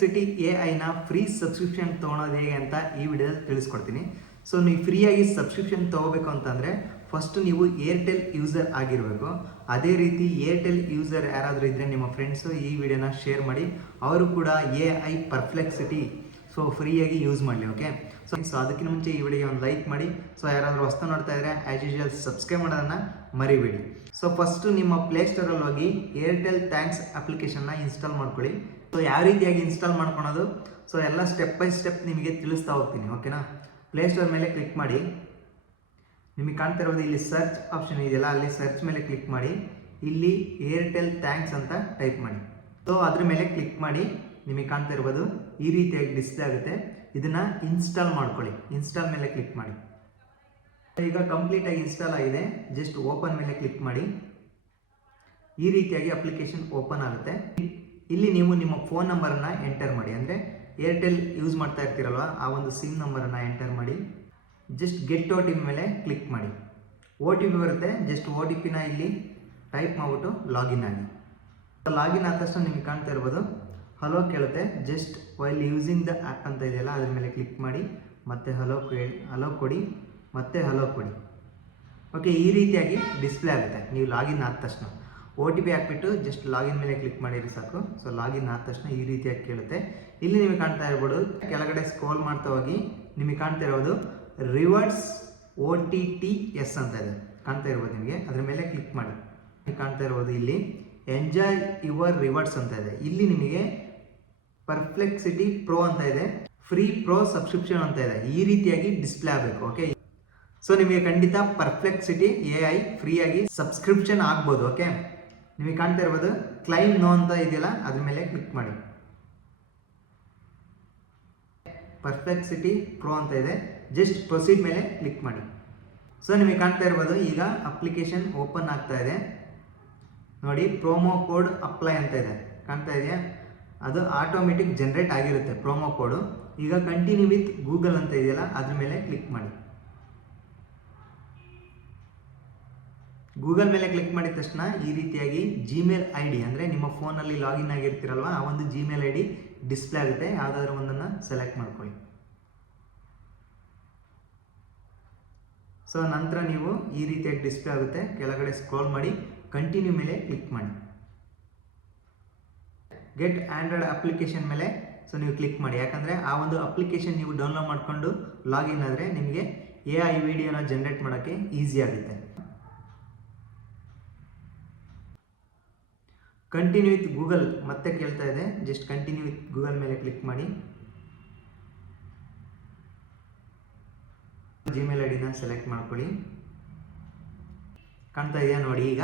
ಪರ್ಫ್ಲೆಕ್ಸಿಟಿ AI ನ free subscription ತೊಗೊಳೋದು ಹೇಗೆ ಅಂತ ಈ ವಿಡಿಯೋದಲ್ಲಿ ತಿಳಿಸ್ಕೊಡ್ತೀನಿ. ಸೊ ನೀವು ಫ್ರೀಯಾಗಿ ಸಬ್ಸ್ಕ್ರಿಪ್ಷನ್ ತೊಗೋಬೇಕು ಅಂತಂದರೆ ಫಸ್ಟ್ ನೀವು ಏರ್ಟೆಲ್ ಯೂಸರ್ ಆಗಿರಬೇಕು. ಅದೇ ರೀತಿ ಏರ್ಟೆಲ್ ಯೂಸರ್ ಯಾರಾದರೂ ಇದ್ದರೆ ನಿಮ್ಮ ಫ್ರೆಂಡ್ಸು ಈ ವಿಡಿಯೋನ ಶೇರ್ ಮಾಡಿ, ಅವರು ಕೂಡ AI ಪರ್ಫ್ಲೆಕ್ಸಿಟಿ ಸೊ ಫ್ರೀಯಾಗಿ ಯೂಸ್ ಮಾಡಲಿ. ಓಕೆ, ಸೊ ಅದಕ್ಕಿಂತ ಮುಂಚೆ ಈ ವಿಡಿಯೋಗೆ ಒಂದು ಲೈಕ್ ಮಾಡಿ. ಸೊ ಯಾರಾದರೂ ಹೊಸ್ತು ನೋಡ್ತಾ ಇದ್ದರೆ ಆ್ಯಸ್ ಯೂಶುವಲ್ ಸಬ್ಸ್ಕ್ರೈಬ್ ಮಾಡೋದನ್ನು ಮರಿಬೇಡಿ. ಸೊ ಫಸ್ಟು ನಿಮ್ಮ ಪ್ಲೇಸ್ಟೋರಲ್ಲಿ ಹೋಗಿ ಏರ್ಟೆಲ್ ಥ್ಯಾಂಕ್ಸ್ ಅಪ್ಲಿಕೇಶನ್ನ ಇನ್ಸ್ಟಾಲ್ ಮಾಡ್ಕೊಳ್ಳಿ. ಸೊ ಯಾವ ರೀತಿಯಾಗಿ ಇನ್ಸ್ಟಾಲ್ ಮಾಡ್ಕೊಳೋದು, ಸೊ ಎಲ್ಲ ಸ್ಟೆಪ್ ಬೈ ಸ್ಟೆಪ್ ನಿಮಗೆ ತಿಳಿಸ್ತಾ ಹೋಗ್ತೀನಿ. ಓಕೆನಾ, ಪ್ಲೇಸ್ಟೋರ್ ಮೇಲೆ ಕ್ಲಿಕ್ ಮಾಡಿ. ನಿಮಗೆ ಕಾಣ್ತಾ ಇರೋದು ಇಲ್ಲಿ ಸರ್ಚ್ ಆಪ್ಷನ್ ಇದೆಯಲ್ಲ, ಅಲ್ಲಿ ಸರ್ಚ್ ಮೇಲೆ ಕ್ಲಿಕ್ ಮಾಡಿ. ಇಲ್ಲಿ ಏರ್ಟೆಲ್ ಥ್ಯಾಂಕ್ಸ್ ಅಂತ ಟೈಪ್ ಮಾಡಿ. ಸೊ ಅದ್ರ ಮೇಲೆ ಕ್ಲಿಕ್ ಮಾಡಿ. ನಿಮಗೆ ಕಾಣ್ತಾ ಇರ್ಬೋದು ಈ ರೀತಿಯಾಗಿ ಡಿಸ್ಪ್ಲೇ ಆಗುತ್ತೆ. ಇದನ್ನು ಇನ್ಸ್ಟಾಲ್ ಮಾಡ್ಕೊಳ್ಳಿ. ಇನ್ಸ್ಟಾಲ್ ಮೇಲೆ ಕ್ಲಿಕ್ ಮಾಡಿ. ಈಗ ಕಂಪ್ಲೀಟಾಗಿ ಇನ್ಸ್ಟಾಲ್ ಆಗಿದೆ. ಜಸ್ಟ್ ಓಪನ್ ಮೇಲೆ ಕ್ಲಿಕ್ ಮಾಡಿ. ಈ ರೀತಿಯಾಗಿ ಅಪ್ಲಿಕೇಶನ್ ಓಪನ್ ಆಗುತ್ತೆ. ಇಲ್ಲಿ ನೀವು ನಿಮ್ಮ ಫೋನ್ ನಂಬರನ್ನು ಎಂಟರ್ ಮಾಡಿ, ಅಂದರೆ ಏರ್ಟೆಲ್ ಯೂಸ್ ಮಾಡ್ತಾ ಇರ್ತೀರಲ್ವ ಆ ಒಂದು ಸಿಮ್ ನಂಬರನ್ನು ಎಂಟರ್ ಮಾಡಿ. ಜಸ್ಟ್ ಗೆಟ್ OTP ಮೇಲೆ ಕ್ಲಿಕ್ ಮಾಡಿ. OTP ಬರುತ್ತೆ. ಜಸ್ಟ್ OTPನ ಇಲ್ಲಿ ಟೈಪ್ ಮಾಡಿಬಿಟ್ಟು ಲಾಗಿನ್ ಆಗಿ. ಲಾಗಿನ್ ಆದ ತಕ್ಷಣ ನಿಮಗೆ ಕಾಣ್ತಾ ಇರ್ಬೋದು ಹಲೋ ಕೇಳುತ್ತೆ. Just while using the app ಅಂತ ಇದೆಯಲ್ಲ ಅದ್ರ ಮೇಲೆ ಕ್ಲಿಕ್ ಮಾಡಿ. ಮತ್ತೆ ಹಲೋ ಕೊಡಿ, ಮತ್ತೆ ಹಲೋ ಕೊಡಿ. ಓಕೆ, ಈ ರೀತಿಯಾಗಿ ಡಿಸ್ಪ್ಲೇ ಆಗುತ್ತೆ ನೀವು ಲಾಗಿನ್ ಆದ ತಕ್ಷಣ. OTP ಹಾಕ್ಬಿಟ್ಟು ಜಸ್ಟ್ ಲಾಗಿನ್ ಮೇಲೆ ಕ್ಲಿಕ್ ಮಾಡಿರಿ ಸಾಕು. ಸೊ ಲಾಗಿನ್ ಆದ ತಕ್ಷಣ ಈ ರೀತಿಯಾಗಿ ಕೇಳುತ್ತೆ. ಇಲ್ಲಿ ನಿಮಗೆ ಕಾಣ್ತಾ ಇರ್ಬೋದು ಕೆಳಗಡೆ ಸ್ಕ್ರೋಲ್ ಮಾಡ್ತಾ ಹೋಗಿ ನಿಮಗೆ ಕಾಣ್ತಾ ಇರೋದು ರಿವಾರ್ಡ್ಸ್ OTTS ಅಂತ ಇದೆ, ಕಾಣ್ತಾ ಇರ್ಬೋದು ನಿಮಗೆ. ಅದ್ರ ಮೇಲೆ ಕ್ಲಿಕ್ ಮಾಡಿ. ಕಾಣ್ತಾ ಇರ್ಬೋದು ಇಲ್ಲಿ ಎಂಜಾಯ್ ಯುವರ್ ರಿವಾರ್ಡ್ಸ್ ಅಂತ ಇದೆ. ಇಲ್ಲಿ ನಿಮಗೆ ಪರ್ಫ್ಲೆಕ್ಸಿಟಿ ಪ್ರೋ ಅಂತ ಇದೆ, ಫ್ರೀ ಪ್ರೋ ಸಬ್ಸ್ಕ್ರಿಪ್ಷನ್ ಅಂತ ಇದೆ. ಈ ರೀತಿಯಾಗಿ ಡಿಸ್ಪ್ಲೇ ಆಗಬೇಕು. ಓಕೆ, ಸೊ ನಿಮಗೆ ಖಂಡಿತ ಪರ್ಫ್ಲೆಕ್ಸಿಟಿ AI ಫ್ರೀಯಾಗಿ ಸಬ್ಸ್ಕ್ರಿಪ್ಷನ್ ಆಗ್ಬೋದು. ಓಕೆ, ನಿಮಗೆ ಕಾಣ್ತಾ ಇರ್ಬೋದು ಕ್ಲೈಮ್ ನೋ ಅಂತ ಇದೆಯಲ್ಲ ಅದ್ರ ಮೇಲೆ ಕ್ಲಿಕ್ ಮಾಡಿ. ಪರ್ಫ್ಲೆಕ್ಸಿಟಿ ಪ್ರೋ ಅಂತ ಇದೆ. ಜಸ್ಟ್ ಪ್ರೊಸೀಡ್ ಮೇಲೆ ಕ್ಲಿಕ್ ಮಾಡಿ. ಸೊ ನಿಮಗೆ ಕಾಣ್ತಾ ಇರ್ಬೋದು ಈಗ ಅಪ್ಲಿಕೇಶನ್ ಓಪನ್ ಆಗ್ತಾ ಇದೆ. ನೋಡಿ, ಪ್ರೋಮೋ ಕೋಡ್ ಅಪ್ಲೈ ಅಂತ ಇದೆ, ಕಾಣ್ತಾ ಇದೆಯಾ? ಅದು ಆಟೋಮೆಟಿಕ್ ಜನರೇಟ್ ಆಗಿರುತ್ತೆ ಪ್ರೋಮೋ ಕೋಡು. ಈಗ ಕಂಟಿನ್ಯೂ ವಿತ್ ಗೂಗಲ್ ಅಂತ ಇದೆಯಲ್ಲ ಅದ್ರ ಮೇಲೆ ಕ್ಲಿಕ್ ಮಾಡಿ. ಗೂಗಲ್ ಮೇಲೆ ಕ್ಲಿಕ್ ಮಾಡಿದ ತಕ್ಷಣ ಈ ರೀತಿಯಾಗಿ Gmail ID, ಅಂದರೆ ನಿಮ್ಮ ಫೋನಲ್ಲಿ ಲಾಗಿನ್ ಆಗಿರ್ತೀರಲ್ವ ಆ ಒಂದು Gmail ID ಡಿಸ್ಪ್ಲೇ ಆಗುತ್ತೆ. ಯಾವುದಾದ್ರೂ ಒಂದನ್ನು ಸೆಲೆಕ್ಟ್ ಮಾಡ್ಕೊಳ್ಳಿ. ಸೊ ನಂತರ ನೀವು ಈ ರೀತಿಯಾಗಿ ಡಿಸ್ಪ್ಲೇ ಆಗುತ್ತೆ. ಕೆಳಗಡೆ ಸ್ಕ್ರೋಲ್ ಮಾಡಿ ಕಂಟಿನ್ಯೂ ಮೇಲೆ ಕ್ಲಿಕ್ ಮಾಡಿ. ಗೆಟ್ ಆಂಡ್ರಾಯ್ಡ್ ಅಪ್ಲಿಕೇಶನ್ ಮೇಲೆ ಸೊ ನೀವು ಕ್ಲಿಕ್ ಮಾಡಿ. ಯಾಕಂದರೆ ಆ ಒಂದು ಅಪ್ಲಿಕೇಶನ್ ನೀವು ಡೌನ್ಲೋಡ್ ಮಾಡಿಕೊಂಡು ಲಾಗಿನ್ ಆದರೆ ನಿಮಗೆ AI ವಿಡಿಯೋನ ಜನರೇಟ್ ಮಾಡೋಕ್ಕೆ ಈಸಿ ಆಗುತ್ತೆ. ಕಂಟಿನ್ಯೂ ವಿತ್ ಗೂಗಲ್ ಮತ್ತೆ ಕೇಳ್ತಾ ಇದೆ. ಜಸ್ಟ್ ಕಂಟಿನ್ಯೂ ವಿತ್ ಗೂಗಲ್ ಮೇಲೆ ಕ್ಲಿಕ್ ಮಾಡಿ. Gmail ID ನ ಸೆಲೆಕ್ಟ್ ಮಾಡ್ಕೊಳ್ಳಿ. ಕಾಣ್ತಾ ಇದೆಯಾ ನೋಡಿ, ಈಗ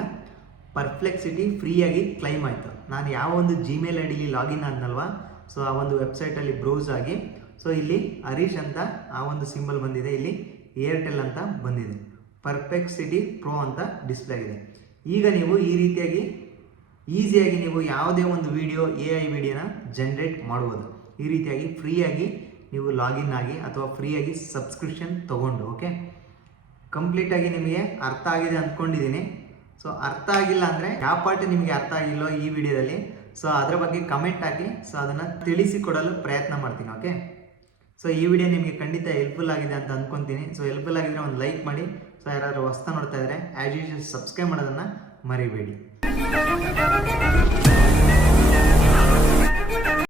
ಪರ್ಫ್ಲೆಕ್ಸಿಟಿ ಫ್ರೀಯಾಗಿ ಕ್ಲೈಮ್ ಆಯಿತು. ನಾನು ಯಾವ ಒಂದು Gmail IDಲಿ ಲಾಗಿನ್ ಆದ್ನಲ್ವಾ, ಸೊ ಆ ಒಂದು ವೆಬ್ಸೈಟಲ್ಲಿ ಬ್ರೌಸ್ ಆಗಿ ಸೊ ಇಲ್ಲಿ ಹರೀಶ್ ಅಂತ ಆ ಒಂದು ಸಿಂಬಲ್ ಬಂದಿದೆ, ಇಲ್ಲಿ ಏರ್ಟೆಲ್ ಅಂತ ಬಂದಿದೆ, ಪರ್ಫೆಕ್ಸಿಟಿ ಪ್ರೋ ಅಂತ ಡಿಸ್ಪ್ಲೇ ಆಗಿದೆ. ಈಗ ನೀವು ಈ ರೀತಿಯಾಗಿ ಈಸಿಯಾಗಿ ನೀವು ಯಾವುದೇ ಒಂದು ವಿಡಿಯೋ AI ವಿಡಿಯೋನ ಜನರೇಟ್ ಮಾಡ್ಬೋದು. ಈ ರೀತಿಯಾಗಿ ಫ್ರೀಯಾಗಿ ನೀವು ಲಾಗಿನ್ ಆಗಿ ಅಥವಾ ಫ್ರೀಯಾಗಿ ಸಬ್ಸ್ಕ್ರಿಪ್ಷನ್ ತೊಗೊಂಡು. ಓಕೆ, ಕಂಪ್ಲೀಟಾಗಿ ನಿಮಗೆ ಅರ್ಥ ಆಗಿದೆ ಅಂದ್ಕೊಂಡಿದ್ದೀನಿ. ಸೊ ಅರ್ಥ ಆಗಿಲ್ಲ ಅಂದರೆ ಯಾವ ಪಾರ್ಟ್ ನಿಮಗೆ ಅರ್ಥ ಆಗಿಲ್ಲೋ ಈ ವಿಡಿಯೋದಲ್ಲಿ, ಸೊ ಅದರ ಬಗ್ಗೆ ಕಮೆಂಟ್ ಹಾಕಿ, ಸೊ ಅದನ್ನು ತಿಳಿಸಿಕೊಡಲು ಪ್ರಯತ್ನ ಮಾಡ್ತೀನಿ. ಓಕೆ, ಸೊ ಈ ವಿಡಿಯೋ ನಿಮಗೆ ಖಂಡಿತ ಹೆಲ್ಪ್ಫುಲ್ ಆಗಿದೆ ಅಂತ ಅಂದ್ಕೊತೀನಿ. ಸೊ ಹೆಲ್ಪ್ಫುಲ್ ಆಗಿದ್ರೆ ಒಂದು ಲೈಕ್ ಮಾಡಿ. ಸೊ ಯಾರಾದರೂ ಹೊಸ್ತಾ ನೋಡ್ತಾ ಇದ್ದರೆ ಆ್ಯಸ್ ಯೂಶುವಲ್ ಸಬ್ಸ್ಕ್ರೈಬ್ ಮಾಡೋದನ್ನು ಮರಿಬೇಡಿ.